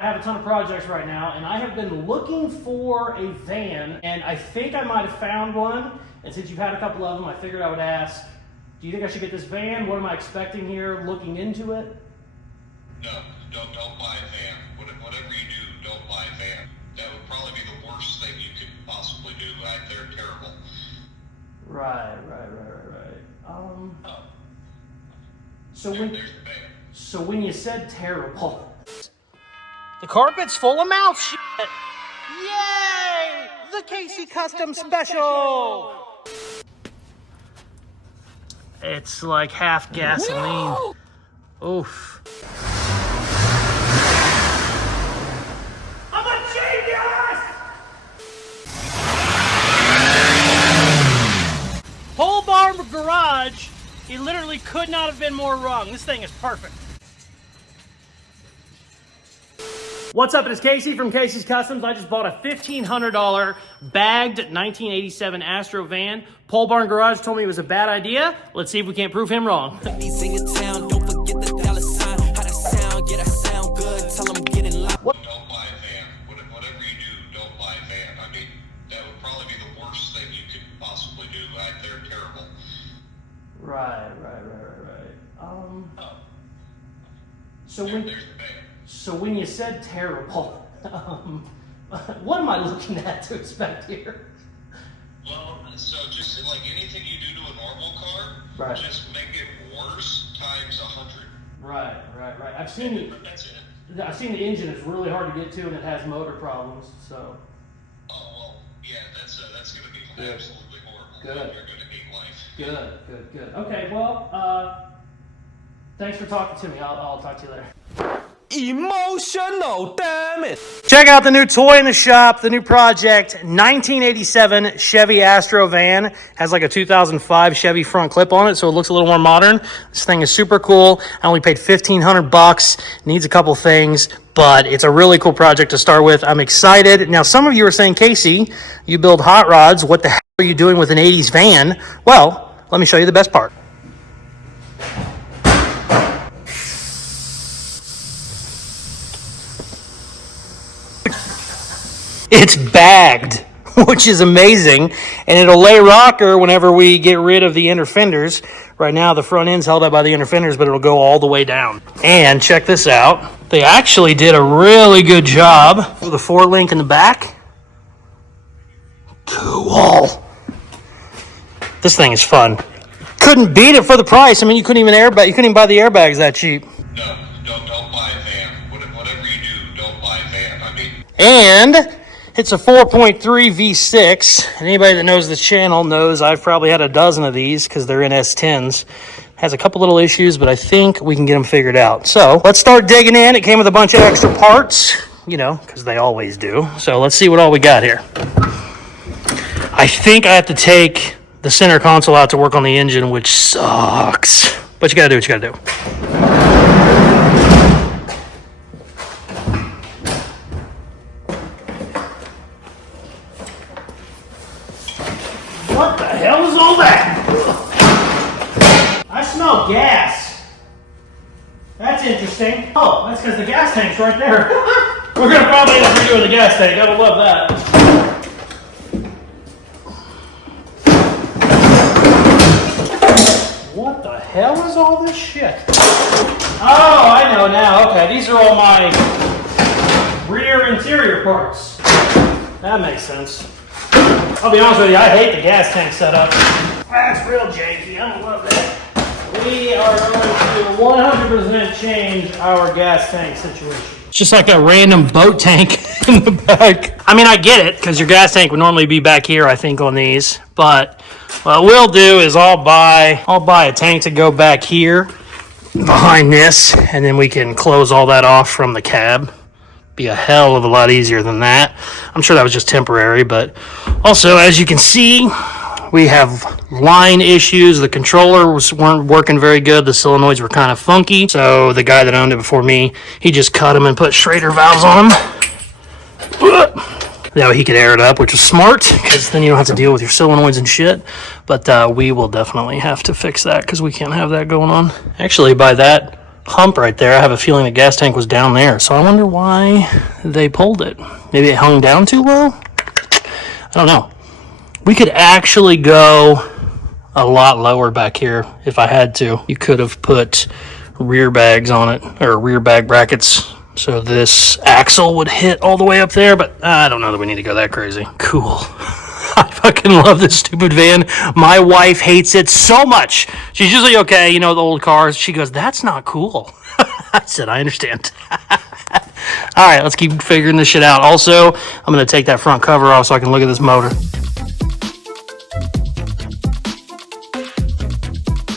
I have a ton of projects right now, and I have been looking for a van, and I think I might have found one. And since you've had a couple of them, I figured I would ask, do you think I should get this van? What am I expecting here looking into it? No, don't buy a van. Whatever you do, don't buy a van. That would probably be the worst thing you could possibly do. They're terrible. Right. So when you said terrible, the carpet's full of mouth shit. Yay! The Caseyscustoms special. It's like half gasoline. Oof. I'm a genius! Pole barn garage. He literally could not have been more wrong. This thing is perfect. What's up? It's Casey from Caseyscustoms. I just bought a $1,500 bagged 1987 Astro van. Pole barn garage told me it was a bad idea. Let's see if we can't prove him wrong. What? Don't buy a van. Whatever you do, don't buy a van. I mean, that would probably be the worst thing you could possibly do. They're terrible. Right. So when you said terrible, what am I looking at to expect here? Well, so just like anything you do to a normal car, right, just make it worse times 100. Right. I've seen the engine is really hard to get to, and it has motor problems. So. Oh well, yeah, that's going to be good. Absolutely horrible. Good. You're going to hate life. Good. Okay, well, thanks for talking to me. I'll talk to you later. Emotional, damn it! Check out the new toy in the shop, the new project, 1987 Chevy Astro van. Has like a 2005 Chevy front clip on it, so it looks a little more modern. This thing is super cool. I only paid $1,500. Needs a couple things, but it's a really cool project to start with. I'm excited. Now, some of you are saying, Casey, you build hot rods. What the hell are you doing with an 80s van? Well, let me show you the best part. It's bagged, which is amazing, and it'll lay rocker whenever we get rid of the inner fenders. Right now, the front end's held up by the inner fenders, but it'll go all the way down. And check this out. They actually did a really good job with the 4-link in the back. Cool. This thing is fun. Couldn't beat it for the price. I mean, you couldn't even buy the airbags that cheap. No, don't buy a van. Whatever you do, don't buy a van. I mean, and it's a 4.3 V6. And anybody that knows this channel knows I've probably had a dozen of these because they're in S10s. Has a couple little issues, but I think we can get them figured out. So let's start digging in. It came with a bunch of extra parts, you know, because they always do. So let's see what all we got here. I think I have to take the center console out to work on the engine, which sucks. But you gotta do what you gotta do. What the hell is all that? I smell gas. That's interesting. Oh, that's because the gas tank's right there. We're gonna probably end up redoing the gas tank. I would love that. What the hell is all this shit? Oh, I know now. Okay, these are all my rear interior parts. That makes sense. I'll be honest with you, I hate the gas tank setup. That's real janky. I don't love that. We are going to 100% change our gas tank situation. It's just like that random boat tank in the back. I mean, I get it, because your gas tank would normally be back here, I think, on these. But what we'll do is I'll buy a tank to go back here behind this, and then we can close all that off from the cab. Be a hell of a lot easier than that. I'm sure that was just temporary, but also, as you can see, we have line issues. The controllers weren't working very good. The solenoids were kind of funky. So the guy that owned it before me, he just cut them and put Schrader valves on them. That way he could air it up, which is smart, because then you don't have to deal with your solenoids and shit. But we will definitely have to fix that, because we can't have that going on. Actually, by that hump right there. I have a feeling the gas tank was down there. So I wonder why they pulled it. Maybe it hung down too low? I don't know. We could actually go a lot lower back here if I had to. You could have put rear bags on it, or rear bag brackets, so this axle would hit all the way up there, but I don't know that we need to go that crazy. Cool. I fucking love this stupid van. My wife hates it so much. She's usually okay, you know, the old cars. She goes, that's not cool. I said, I understand. All right, let's keep figuring this shit out. Also, I'm going to take that front cover off so I can look at this motor.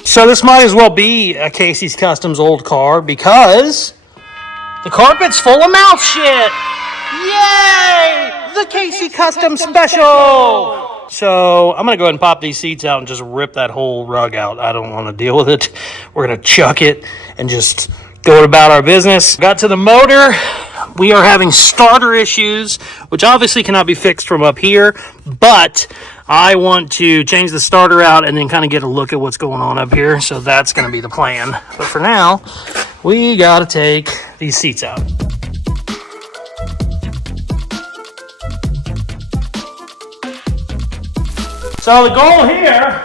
So this might as well be a Caseyscustoms old car because the carpet's full of mouth shit. Yay! The Caseyscustoms special! So I'm going to go ahead and pop these seats out and just rip that whole rug out. I don't want to deal with it. We're going to chuck it and just go about our business. Got to the motor. We are having starter issues, which obviously cannot be fixed from up here, but I want to change the starter out and then kind of get a look at what's going on up here. So that's going to be the plan. But for now, we got to take these seats out. So the goal here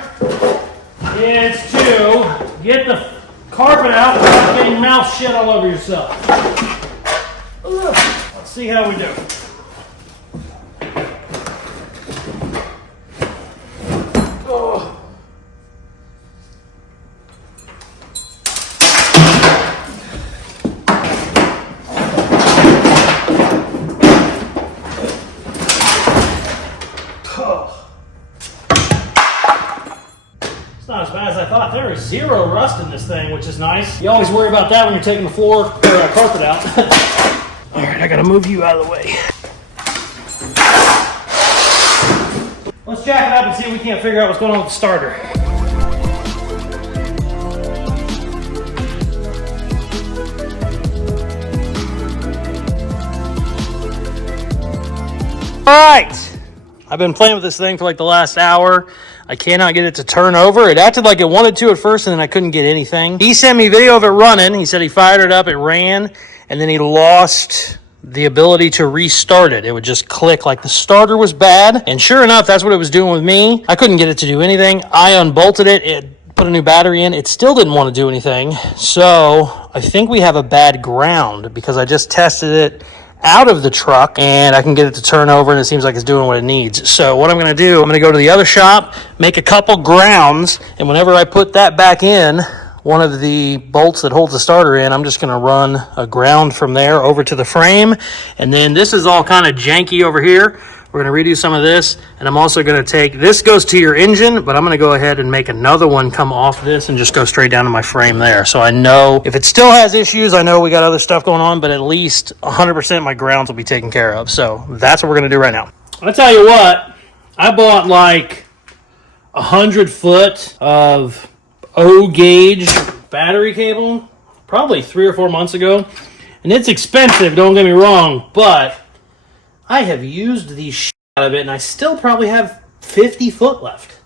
is to get the carpet out without getting mouth shit all over yourself. Let's see how we do. Oh. It's not as bad as I thought. There is zero rust in this thing, which is nice. You always worry about that when you're taking the floor or carpet out. All right, I gotta move you out of the way. Let's jack it up and see if we can't figure out what's going on with the starter. All right, I've been playing with this thing for like the last hour. I cannot get it to turn over. It acted like it wanted to at first, and then I couldn't get anything. He sent me a video of it running. He said he fired it up, it ran, and then he lost the ability to restart it. It would just click like the starter was bad. And sure enough, that's what it was doing with me. I couldn't get it to do anything. I unbolted it. It put a new battery in. It still didn't want to do anything. So I think we have a bad ground because I just tested it out of the truck and I can get it to turn over and it seems like it's doing what it needs. So what I'm going to do, I'm going to go to the other shop, make a couple grounds, and whenever I put that back in, one of the bolts that holds the starter in, I'm just going to run a ground from there over to the frame. And then this is all kind of janky over here. We're going to redo some of this, and I'm also going to take, this goes to your engine, but I'm going to go ahead and make another one come off this and just go straight down to my frame there. So I know if it still has issues, I know we got other stuff going on, but at least 100% my grounds will be taken care of. So that's what we're going to do right now. I'll tell you what, I bought like 100 foot of O-gauge battery cable probably 3 or 4 months ago, and it's expensive, don't get me wrong, but I have used the shit out of it, and I still probably have 50 foot left.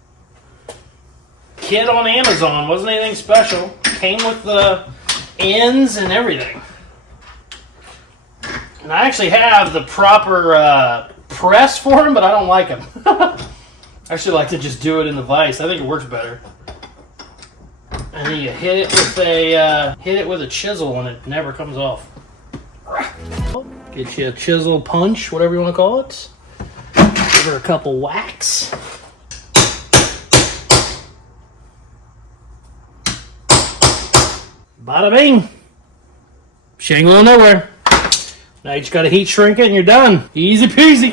Kit on Amazon, wasn't anything special. Came with the ends and everything. And I actually have the proper press for them, but I don't like them. I actually like to just do it in the vise. I think it works better. And then you hit it with a chisel, and it never comes off. Get you a chisel punch, whatever you want to call it. Give her a couple whacks. Bada bing. She ain't going nowhere. Now you just got to heat shrink it and you're done. Easy peasy.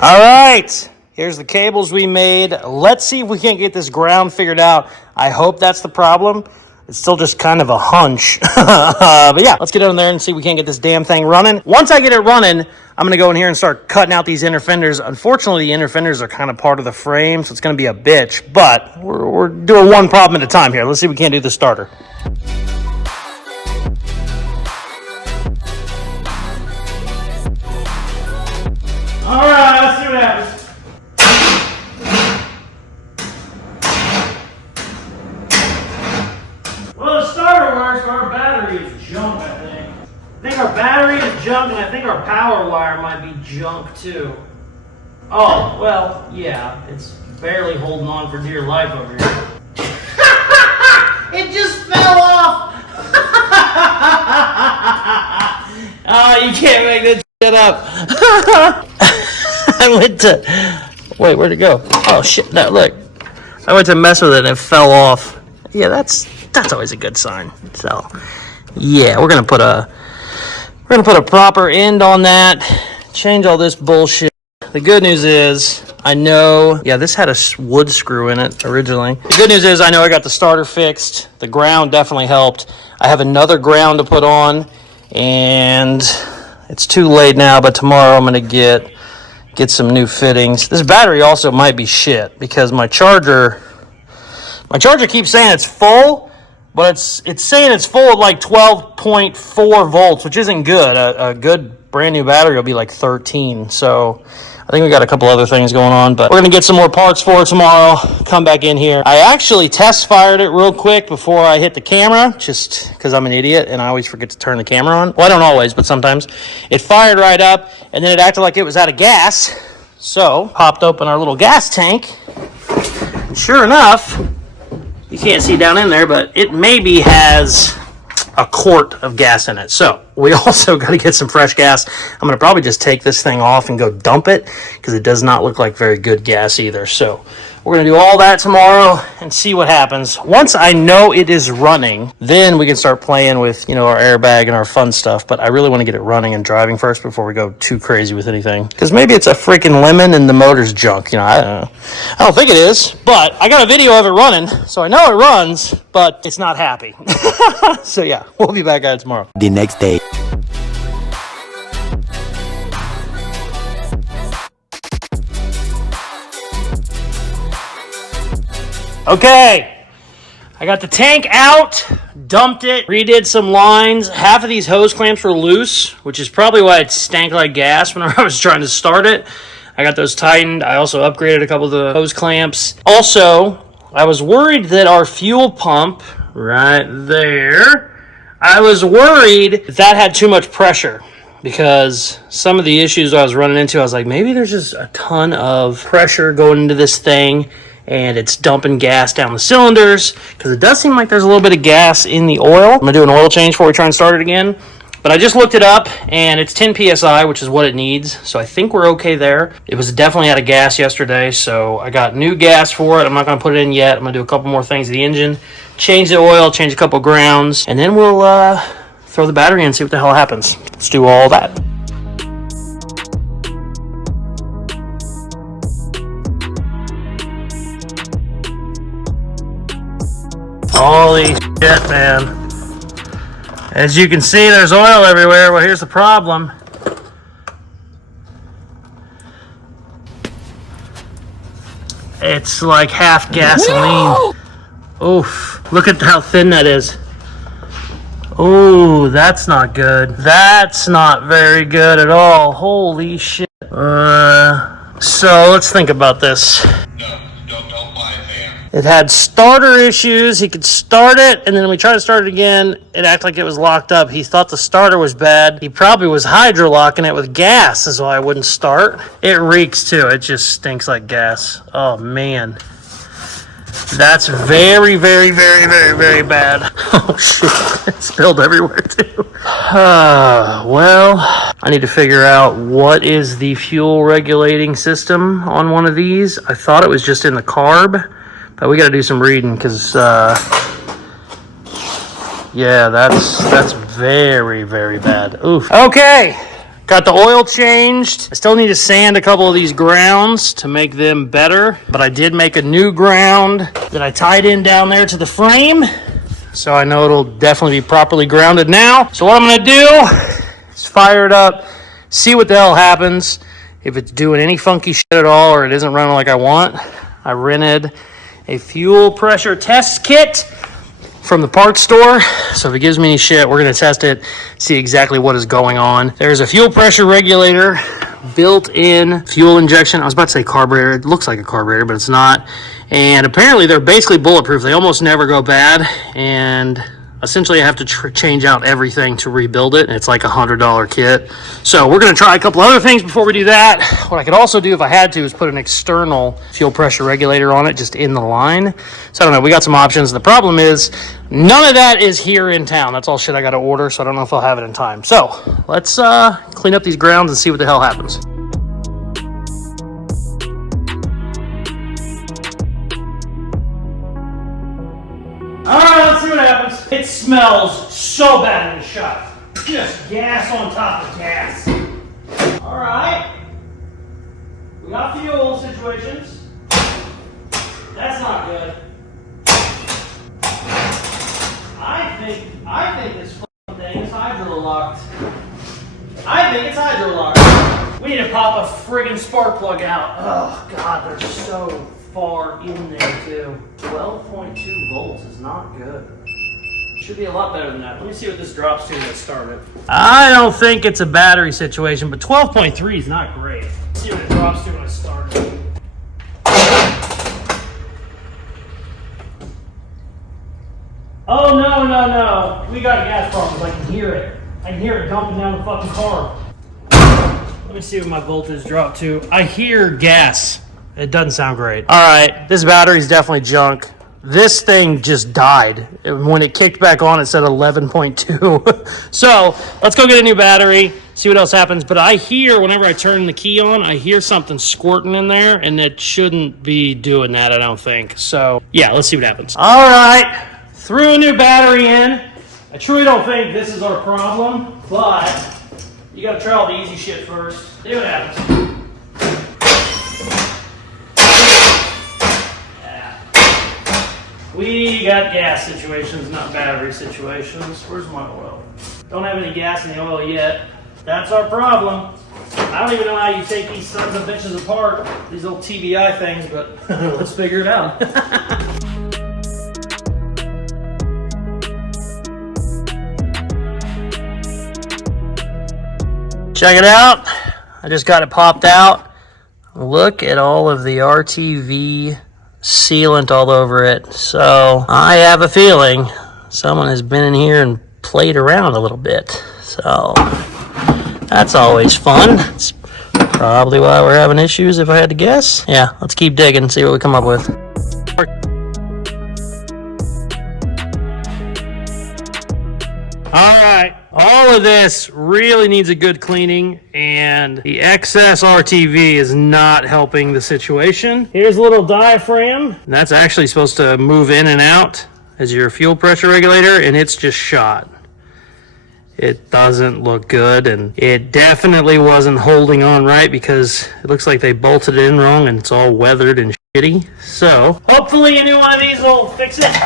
All right. Here's the cables we made. Let's see if we can't get this ground figured out. I hope that's the problem. It's still just kind of a hunch. But yeah, let's get in there and see if we can't get this damn thing running. Once I get it running, I'm going to go in here and start cutting out these inner fenders. Unfortunately, the inner fenders are kind of part of the frame, so it's going to be a bitch. But we're doing one problem at a time here. Let's see if we can't do the starter. All right, let's see what happens. our battery is junk, I think. I think our battery is junk, and I think our power wire might be junk too. Oh, well, yeah, it's barely holding on for dear life over here. It just fell off! Oh, you can't make this shit up. I went to... Wait, where'd it go? Oh, shit, no, look. I went to mess with it and it fell off. Yeah, that's always a good sign. So, yeah, we're gonna put a proper end on that. Change all this bullshit. The good news is, I know, yeah, this had a wood screw in it originally. The good news is, I know I got the starter fixed. The ground definitely helped. I have another ground to put on, and it's too late now, but tomorrow I'm gonna get some new fittings. This battery also might be shit, because my charger keeps saying it's full, but it's saying it's full of like 12.4 volts, which isn't good. A good brand new battery will be like 13. So I think we got a couple other things going on, but we're going to get some more parts for it tomorrow, come back in here. I actually test fired it real quick before I hit the camera, just because I'm an idiot and I always forget to turn the camera on. Well, I don't always, but sometimes. It fired right up, and then it acted like it was out of gas. So, popped open our little gas tank, and sure enough, you can't see down in there, but it maybe has a quart of gas in it. So we also got to get some fresh gas. I'm going to probably just take this thing off and go dump it, because it does not look like very good gas either. So we're going to do all that tomorrow and see what happens. Once I know it is running, then we can start playing with, our airbag and our fun stuff. But I really want to get it running and driving first before we go too crazy with anything. Because maybe it's a freaking lemon and the motor's junk. I don't know. I don't think it is, but I got a video of it running, so I know it runs, but it's not happy. So yeah, we'll be back at it tomorrow. The next day. Okay, I got the tank out, dumped it, redid some lines. Half of these hose clamps were loose, which is probably why it stank like gas whenever I was trying to start it. I got those tightened. I also upgraded a couple of the hose clamps. Also, I was worried that our fuel pump, right there, I was worried that had too much pressure, because some of the issues I was running into, I was like, maybe there's just a ton of pressure going into this thing, and it's dumping gas down the cylinders, because it does seem like there's a little bit of gas in the oil. I'm going to do an oil change before we try and start it again. But I just looked it up, and it's 10 PSI, which is what it needs. So I think we're okay there. It was definitely out of gas yesterday, so I got new gas for it. I'm not going to put it in yet. I'm going to do a couple more things to the engine, change the oil, change a couple grounds, and then we'll throw the battery in and see what the hell happens. Let's do all that. Holy shit, man. As you can see, there's oil everywhere. Well, here's the problem. It's like half gasoline. No! Oof. Look at how thin that is. Oh, that's not good. That's not very good at all. Holy shit. So let's think about this. No, don't buy a van. It had starter issues. He could start it, and then when we tried to start it again, it acted like it was locked up. He thought the starter was bad. He probably was hydrolocking it with gas, is why it wouldn't start. It reeks too. It just stinks like gas. Oh man. That's very, very, very, very, very bad. Oh shit, it spilled everywhere too. Well, I need to figure out what is the fuel regulating system on one of these. I thought it was just in the carb, but we gotta do some reading, because yeah, that's very, very bad. Oof. Okay. Got the oil changed. I still need to sand a couple of these grounds to make them better, but I did make a new ground that I tied in down there to the frame, so I know it'll definitely be properly grounded now. So what I'm gonna do is fire it up, see what the hell happens. If it's doing any funky shit at all, or it isn't running like I want, I rented a fuel pressure test kit from the parts store. So if it gives me any shit, we're going to test it, see exactly what is going on. There's a fuel pressure regulator, built-in fuel injection. I was about to say carburetor. It looks like a carburetor, but it's not. And apparently they're basically bulletproof. They almost never go bad. And essentially I have to change out everything to rebuild it, and it's like $100 kit. So we're going to try a couple other things before we do that. What I could also do if I had to is put an external fuel pressure regulator on it just in the line. So I don't know, we got some options. The problem is none of that is here in town. That's all shit I got to order, so I don't know if I'll have it in time. So let's clean up these grounds and see what the hell happens. Alright, let's see what happens. It smells so bad in the shop. Just gas on top of gas. Alright. We got fuel situations. That's not good. I think this fucking thing is hydro locked. I think it's hydro locked. We need to pop a friggin' spark plug out. Oh god, they're so far in there too. 12.2 volts is not good. Should be a lot better than that. Let me see what this drops to to get started. I don't think it's a battery situation, but 12.3 is not great. Let's see what it drops to when I start it. Oh no. We got gas problems. I can hear it. I can hear it dumping down the fucking car. Let me see what my voltage dropped to. I hear gas. It doesn't sound great. All right, this battery's definitely junk. This thing just died. When it kicked back on, it said 11.2. So let's go get a new battery, see what else happens. But I hear, whenever I turn the key on, I hear something squirting in there, and it shouldn't be doing that, I don't think. So yeah, let's see what happens. All right, threw a new battery in. I truly don't think this is our problem, but you gotta try all the easy shit first. See what happens. We got gas situations, not battery situations. Where's my oil? Don't have any gas in the oil yet. That's our problem. I don't even know how you take these sons of bitches apart, these little TBI things, but let's figure it out. Check it out. I just got it popped out. Look at all of the RTV sealant all over it. So I have a feeling someone has been in here and played around a little bit. So that's always fun. It's probably why we're having issues, if I had to guess. Yeah, let's keep digging and see what we come up with. Alright, all of this really needs a good cleaning, and the excess RTV is not helping the situation. Here's a little diaphragm, and that's actually supposed to move in and out as your fuel pressure regulator, and it's just shot. It doesn't look good, and it definitely wasn't holding on right because it looks like they bolted it in wrong and it's all weathered and shitty. So hopefully a new one of these will fix it.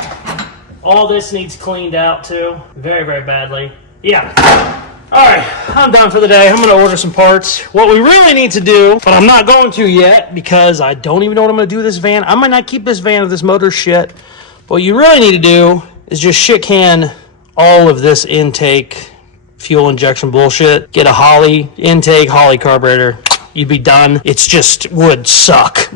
All this needs cleaned out too, very, very badly. Yeah. All right, I'm done for the day. I'm gonna order some parts. What we really need to do, but I'm not going to yet because I don't even know what I'm gonna do with this van. I might not keep this van with this motor shit. But what you really need to do is just shit can all of this intake, fuel injection bullshit. Get a Holley intake, Holley carburetor. You'd be done. It's just would suck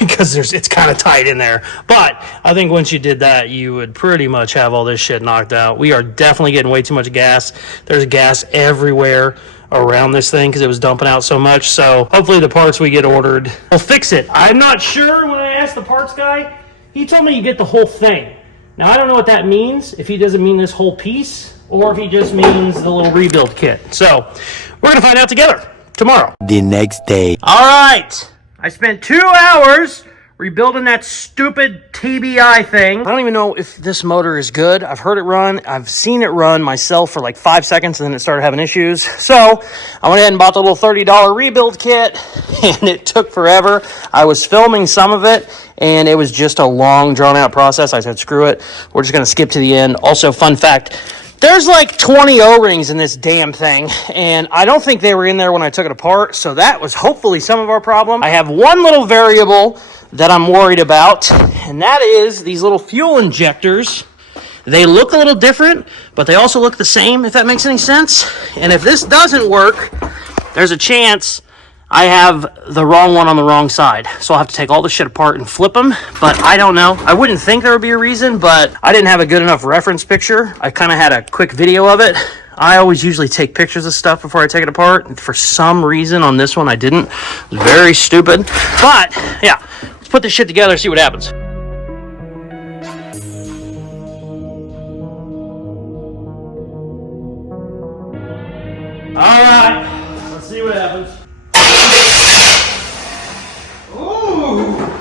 because it's kind of tight in there. But I think once you did that, you would pretty much have all this shit knocked out. We are definitely getting way too much gas. There's gas everywhere around this thing because it was dumping out so much. So hopefully the parts we get ordered will fix it. I'm not sure. When I asked the parts guy, he told me you get the whole thing. Now I don't know what that means, if he doesn't mean this whole piece or if he just means the little rebuild kit. So we're going to find out together tomorrow. The next day. All right. I spent 2 hours rebuilding that stupid TBI thing. I don't even know if this motor is good. I've heard it run. I've seen it run myself for like 5 seconds and then it started having issues. So I went ahead and bought the little $30 rebuild kit and it took forever. I was filming some of it and it was just a long drawn out process. I said, screw it. We're just going to skip to the end. Also, fun fact, there's like 20 O-rings in this damn thing, and I don't think they were in there when I took it apart, so that was hopefully some of our problem. I have one little variable that I'm worried about, and that is these little fuel injectors. They look a little different, but they also look the same, if that makes any sense. And if this doesn't work, there's a chance I have the wrong one on the wrong side. So I'll have to take all the shit apart and flip them. But I don't know. I wouldn't think there would be a reason, but I didn't have a good enough reference picture. I kind of had a quick video of it. I always usually take pictures of stuff before I take it apart. And for some reason on this one, I didn't. It was very stupid. But yeah, let's put this shit together, see what happens. All right, let's see what happens. Ooh.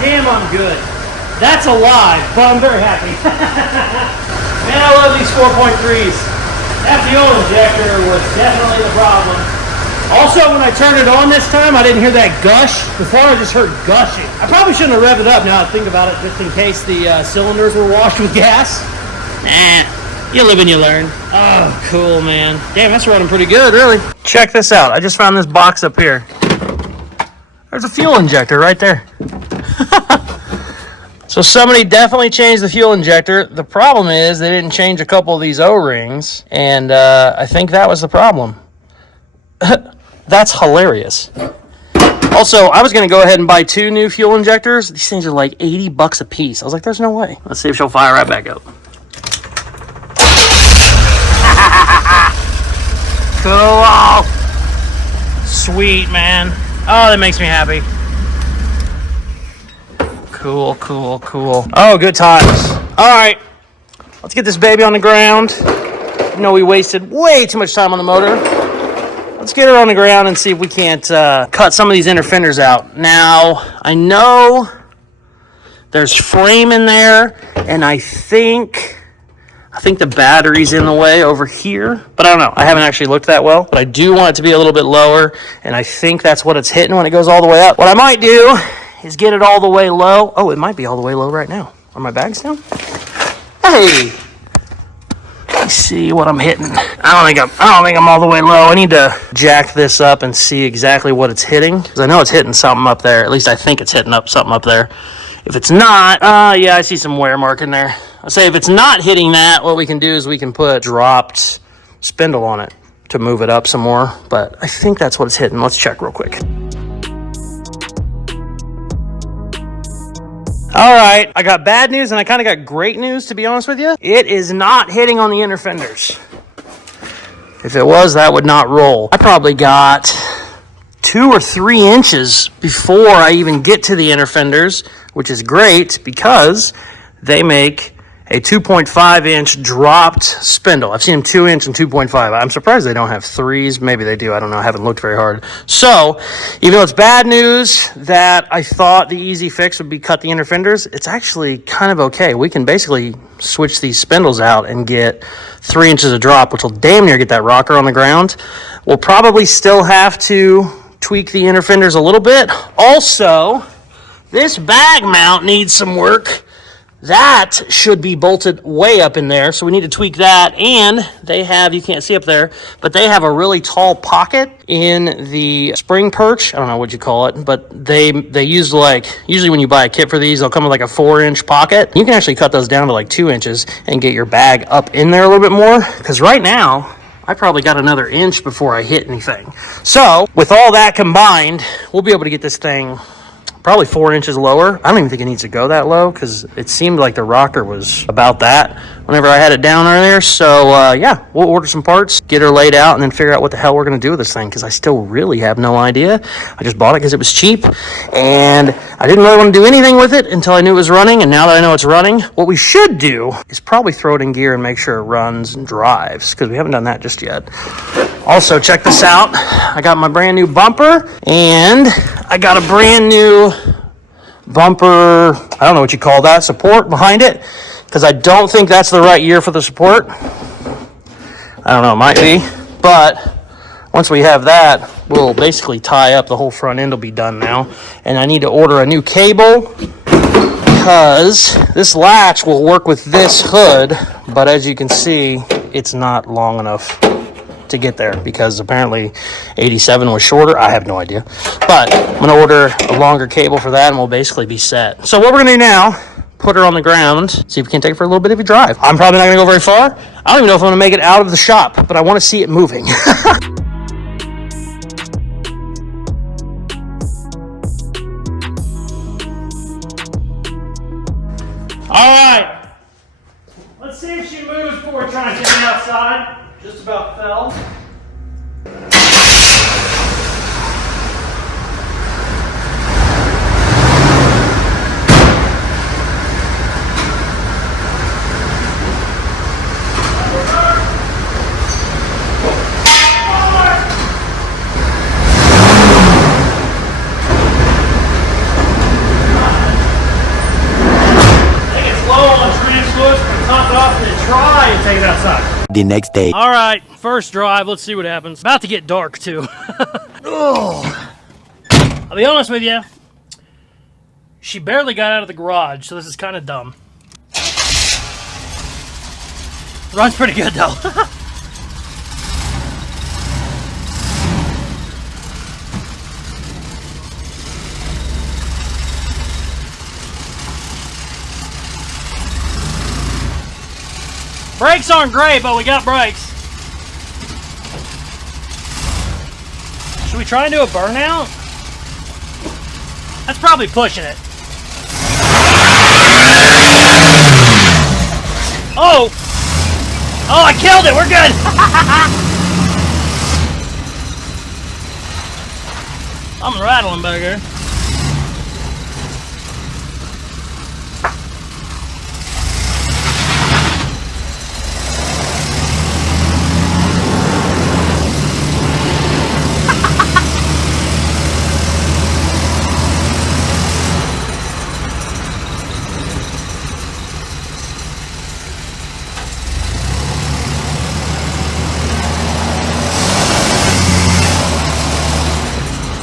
Damn, I'm good. That's a lie, but I'm very happy. Man, I love these 4.3s. That fuel injector was definitely the problem. Also, when I turned it on this time, I didn't hear that gush. Before, I just heard gushing. I probably shouldn't have revved it up now I think about it, just in case the cylinders were washed with gas. Nah, you live and you learn. Oh, cool, man. Damn, that's running pretty good, really. Check this out. I just found this box up here. There's a fuel injector right there. So somebody definitely changed the fuel injector. The problem is they didn't change a couple of these O-rings, and I think that was the problem. That's hilarious. Also, I was going to go ahead and buy 2 new fuel injectors. These things are like $80 a piece. I was like, there's no way. Let's see if she'll fire right back up. Cool. Sweet, man. Oh, that makes me happy. Cool, cool, cool. Oh, good times. All right, let's get this baby on the ground. You know, we wasted way too much time on the motor. Let's get her on the ground and see if we can't cut some of these inner fenders out. Now, I know there's frame in there, and I think the battery's in the way over here, but I don't know. I haven't actually looked that well, but I do want it to be a little bit lower, and I think that's what it's hitting when it goes all the way up. What I might do is get it all the way low. Oh, it might be all the way low right now. Are my bags down? Hey! Let's see what I'm hitting. I don't think I'm all the way low. I need to jack this up and see exactly what it's hitting, because I know it's hitting something up there. At least I think it's hitting up something up there. If it's not, yeah, I see some wear mark in there. I'll say if it's not hitting that, what we can do is we can put dropped spindle on it to move it up some more. But I think that's what it's hitting. Let's check real quick. All right, I got bad news and I kind of got great news, to be honest with you. It is not hitting on the inner fenders. If it was, that would not roll. I probably got 2 or 3 inches before I even get to the inner fenders, which is great because they make a 2.5 inch dropped spindle. I've seen them 2 inch and 2.5. I'm surprised they don't have 3s. Maybe they do. I don't know. I haven't looked very hard. So even though it's bad news that I thought the easy fix would be cut the inner fenders, it's actually kind of okay. We can basically switch these spindles out and get 3 inches of drop, which will damn near get that rocker on the ground. We'll probably still have to tweak the inner fenders a little bit. Also, this bag mount needs some work. That should be bolted way up in there, so we need to tweak that. And they have, you can't see up there, but they have a really tall pocket in the spring perch. I don't know what you call it, but they use, like, usually when you buy a kit for these, they'll come with like a 4-inch pocket. You can actually cut those down to like 2 inches and get your bag up in there a little bit more, because right now I probably got another inch before I hit anything. So with all that combined, we'll be able to get this thing probably 4 inches lower. I don't even think it needs to go that low, because it seemed like the rocker was about that whenever I had it down there. So yeah, we'll order some parts, get her laid out, and then figure out what the hell we're going to do with this thing, because I still really have no idea. I just bought it because it was cheap, and I didn't really want to do anything with it until I knew it was running. And now that I know it's running, what we should do is probably throw it in gear and make sure it runs and drives, because we haven't done that just yet. Also, check this out. I got my brand new bumper, and I got a brand new bumper, I don't know what you call that, support behind it. because I don't think that's the right year for the support. I don't know, it might be. But once we have that, we'll basically tie up the whole front end will be done now. And I need to order a new cable because this latch will work with this hood, but as you can see, it's not long enough to get there because apparently 87 was shorter. I have no idea, but I'm gonna order a longer cable for that and we'll basically be set. So what we're gonna do now, put her on the ground, see if we can take it for a little bit of a drive. I'm probably not gonna go very far. I don't even know if I'm gonna make it out of the shop, but I want to see it moving. All right, let's see if she moves before we're trying to get it outside. Just about fell. Take it outside. The next day. All right, first drive. Let's see what happens. About to get dark too. Oh. I'll be honest with you. She barely got out of the garage, so this is kind of dumb. Runs pretty good though. Brakes aren't great, but we got brakes. Should we try and do a burnout? That's probably pushing it. Oh! Oh, I killed it! We're good! I'm rattling back here.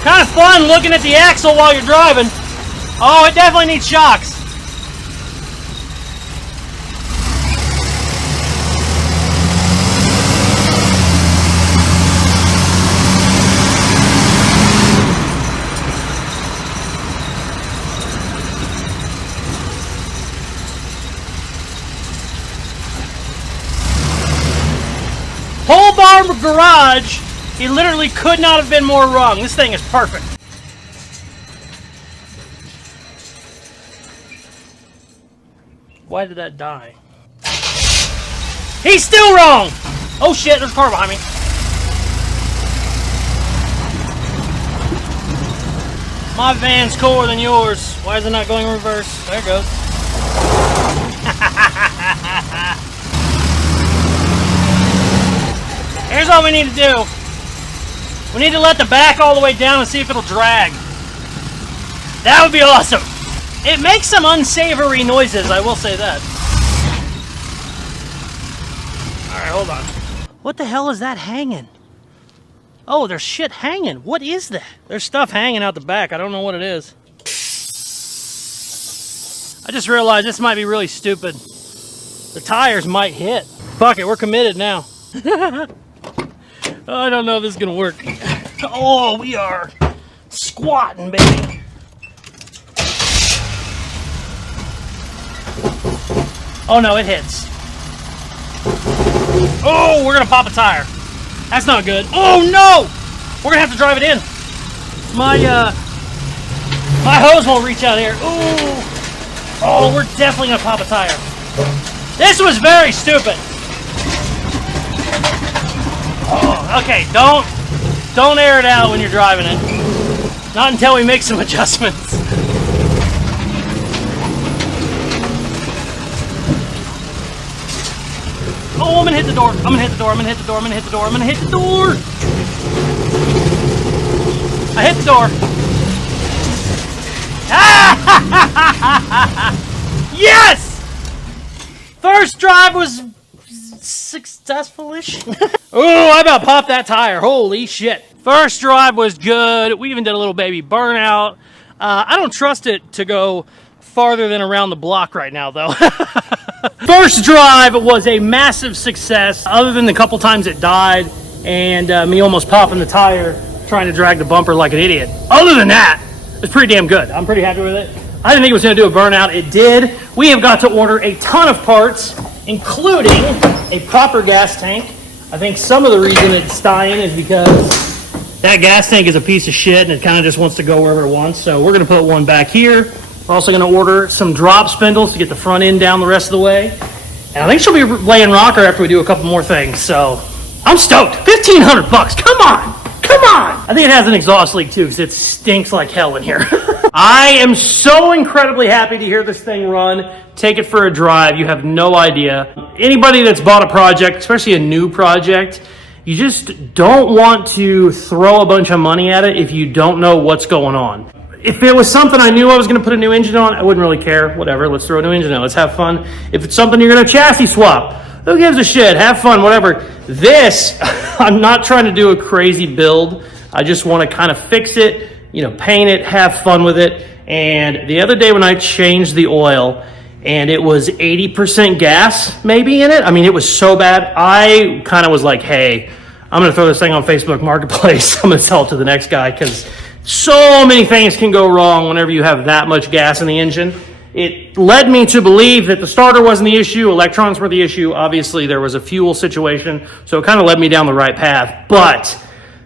Kind of fun looking at the axle while you're driving. Oh, it definitely needs shocks. Whole bar garage. He literally could not have been more wrong. This thing is perfect. Why did that die? He's still wrong! Oh shit, there's a car behind me. My van's cooler than yours. Why is it not going in reverse? There it goes. Here's what we need to do. We need to let the back all the way down and see if it'll drag. That would be awesome. It makes some unsavory noises, I will say that. Alright, hold on. What the hell is that hanging? Oh, there's shit hanging. What is that? There's stuff hanging out the back. I don't know what it is. I just realized this might be really stupid. The tires might hit. Fuck it, we're committed now. I don't know if this is gonna work. Oh, we are squatting, baby. Oh no, it hits. Oh, we're gonna pop a tire. That's not good. Oh no! We're gonna have to drive it in. My hose won't reach out here. Ooh! Oh, we're definitely gonna pop a tire. This was very stupid. Oh, okay, don't air it out when you're driving it. Not until we make some adjustments. Oh, I'm gonna hit the door. I'm gonna hit the door. I'm gonna hit the door. I'm gonna hit the door. I'm gonna hit the door. I hit the door. Ah! Yes! First drive was successful-ish. Oh, I about popped that tire. Holy shit. First drive was good. We even did a little baby burnout. I don't trust it to go farther than around the block right now, though. First drive was a massive success, other than the couple times it died and me almost popping the tire trying to drag the bumper like an idiot. Other than that, it's pretty damn good. I'm pretty happy with it. I didn't think it was going to do a burnout. It did. We have got to order a ton of parts, including a proper gas tank. I think some of the reason it's dying is because that gas tank is a piece of shit and it kind of just wants to go wherever it wants. So we're going to put one back here. We're also going to order some drop spindles to get the front end down the rest of the way. And I think she'll be laying rocker after we do a couple more things. So I'm stoked. $1,500. Come on. Come on. I think it has an exhaust leak too because it stinks like hell in here. I am so incredibly happy to hear this thing run. Take it for a drive. You have no idea. Anybody that's bought a project, especially a new project, you just don't want to throw a bunch of money at it if you don't know what's going on. If it was something I knew I was going to put a new engine on, I wouldn't really care. Whatever, let's throw a new engine on. Let's have fun. If it's something you're going to chassis swap, who gives a shit? Have fun, whatever. This, I'm not trying to do a crazy build. I just want to kind of fix it, you know, paint it, have fun with it. And the other day when I changed the oil and it was 80% gas maybe in it, I mean, it was so bad. I kind of was like, hey, I'm going to throw this thing on Facebook Marketplace. I'm going to sell it to the next guy because so many things can go wrong whenever you have that much gas in the engine. It led me to believe that the starter wasn't the issue, electronics were the issue. Obviously, there was a fuel situation, so it kind of led me down the right path. But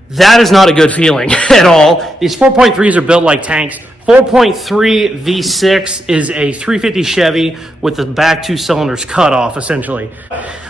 that is not a good feeling at all. These 4.3s are built like tanks. 4.3 V6 is a 350 Chevy with the back two cylinders cut off, essentially.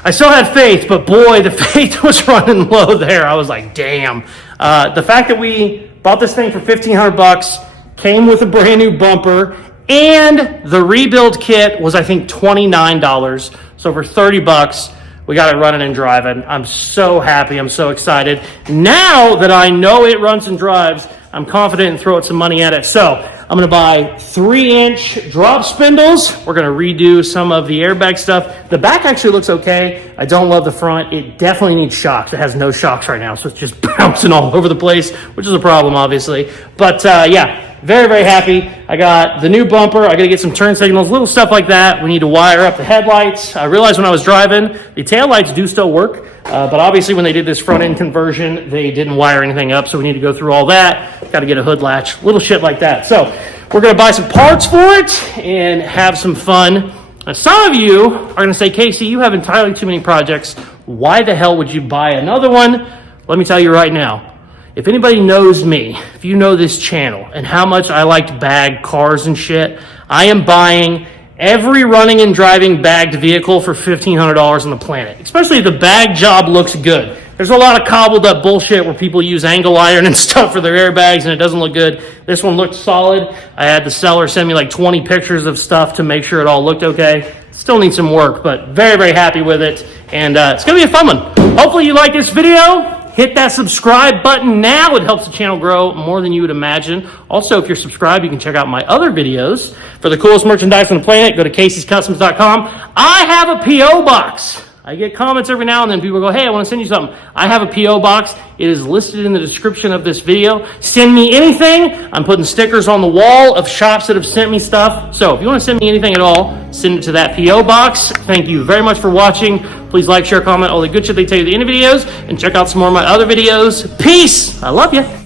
I still had faith, but boy, the faith was running low there. I was like, damn. The fact that we bought this thing for $1,500, came with a brand new bumper, and the rebuild kit was, I think, $29. So for $30, we got it running and driving. I'm so happy. I'm so excited. Now that I know it runs and drives, I'm confident in throwing some money at it. So I'm going to buy 3-inch drop spindles. We're going to redo some of the airbag stuff. The back actually looks okay. I don't love the front. It definitely needs shocks. It has no shocks right now, so it's just bouncing all over the place, which is a problem, obviously. But yeah. Very, very happy. I got the new bumper. I got to get some turn signals, little stuff like that. We need to wire up the headlights. I realized when I was driving, the taillights do still work, but obviously when they did this front end conversion, they didn't wire anything up, so we need to go through all that. Got to get a hood latch, little shit like that. So we're going to buy some parts for it and have some fun. Now, some of you are going to say, Casey, you have entirely too many projects. Why the hell would you buy another one? Let me tell you right now. If anybody knows me, if you know this channel and how much I like to bag cars and shit, I am buying every running and driving bagged vehicle for $1,500 on the planet. Especially if the bag job looks good. There's a lot of cobbled up bullshit where people use angle iron and stuff for their airbags and it doesn't look good. This one looked solid. I had the seller send me like 20 pictures of stuff to make sure it all looked okay. Still needs some work, but very, very happy with it. And it's going to be a fun one. Hopefully you like this video. Hit that subscribe button now. It helps the channel grow more than you would imagine. Also, if you're subscribed, you can check out my other videos. For the coolest merchandise on the planet, go to Caseyscustoms.com. I have a P.O. box. I get comments every now and then. People go, hey, I want to send you something. I have a P.O. box. It is listed in the description of this video. Send me anything. I'm putting stickers on the wall of shops that have sent me stuff. So if you want to send me anything at all, send it to that P.O. box. Thank you very much for watching. Please like, share, comment, all the good shit they tell you at the end of videos, and check out some more of my other videos. Peace. I love you.